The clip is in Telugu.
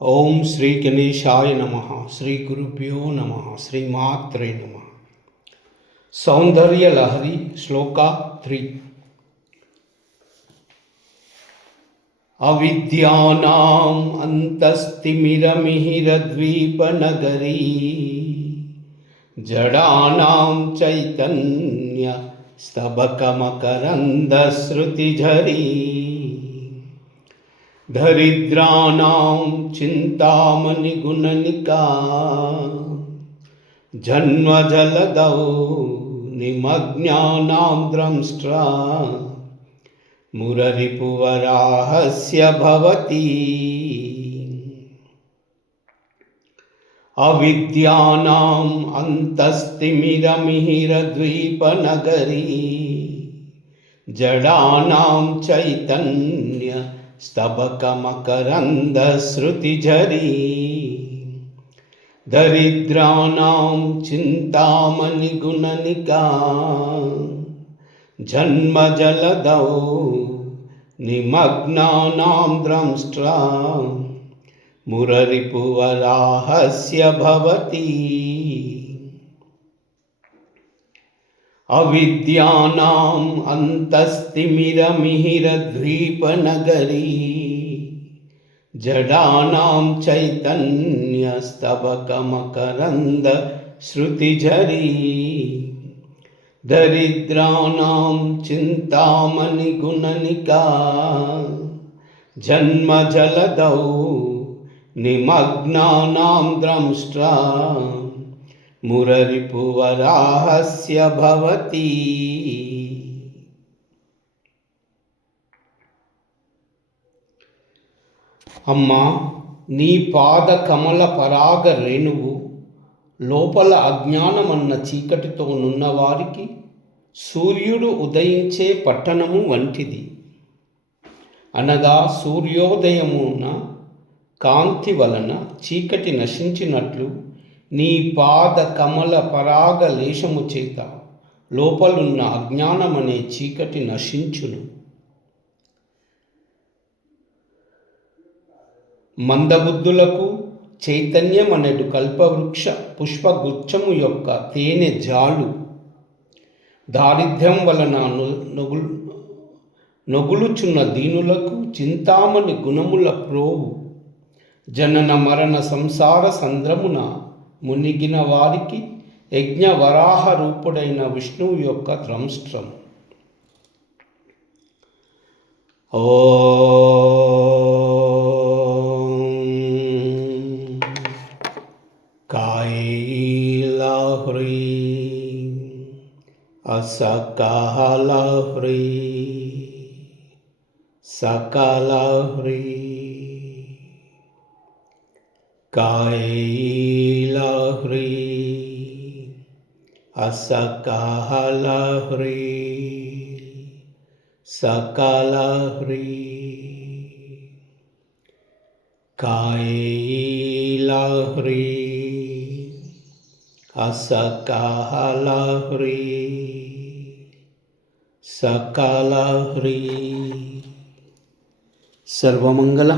ఓం శ్రీ గణేశాయ నమః. శ్రీ గురుభ్యో నమః. శ్రీమాత్రే నమః. సౌందర్య లహరి శ్లోక 3. అవిద్యానాం అంతస్తిమిరమిహిరద్వీపనగరీ జడానాం చైతన్య స్తబకమకరందశ్రుతిఝరీ దరిద్రానాం చింతామణిగుణనికా జన్మజలదౌ నిమగ్నానాం ద్రంష్ట్రా మురరిపువరాహస్య భవతి. అవిద్యానాం అంతస్తిమిరమిహిరద్వీపనగరీ జడానాం చైతన్య స్తబకమకరందశ్రుతిఝరీ దరిద్రానాం చింతామణిగుణనికా జన్మజలదౌ నిమగ్నానాం ద్రంష్ట్రా మురరిపువరాహస్య భవతి. అవిద్యానాం అంతస్తిమిరమిహిరద్వీపనగరీ జడానాం చైతన్యస్తబకమకరందశ్రుతిఝరీ దరిద్రానాం చింతామణిగుణనికా జన్మజలదౌ నిమగ్నానాం ద్రంష్ట్రా మురరిపువరాహస్య భవతి. అమ్మా, నీ పాద కమల పరాగ రేణువు లోపల అజ్ఞానమన్న చీకటితో నున్నవారికి సూర్యుడు ఉదయించే పట్టణము వంటిది. అనగా సూర్యోదయమున కాంతి వలన చీకటి నశించినట్లు నీ పాద కమల పరాగ లేశము చేత లోపలున్న అజ్ఞానమనే చీకటి నశించును. మందబుద్ధులకు చైతన్యమనెడు కల్పవృక్ష పుష్పగుచ్చము యొక్క తేనె జాలు, దారిద్ర్యం వలన నొగులుచున్న దీనులకు చింతామణి గుణముల ప్రోవు, జనన మరణ సంసార సంద్రమున మునిగిన వారికి యజ్ఞవరాహ రూపుడైన విష్ణువు యొక్క ద్రంష్ట్రం. కాయైలహ్రీ అసకాలహ్రీ సకలహ్రీ కాయైలహ్రీ అసకాలహ్రీ సకలహ్రీ కాయైలహ్రీ అసకాలహ్రీ సకలహ్రీ. సర్వమంగళ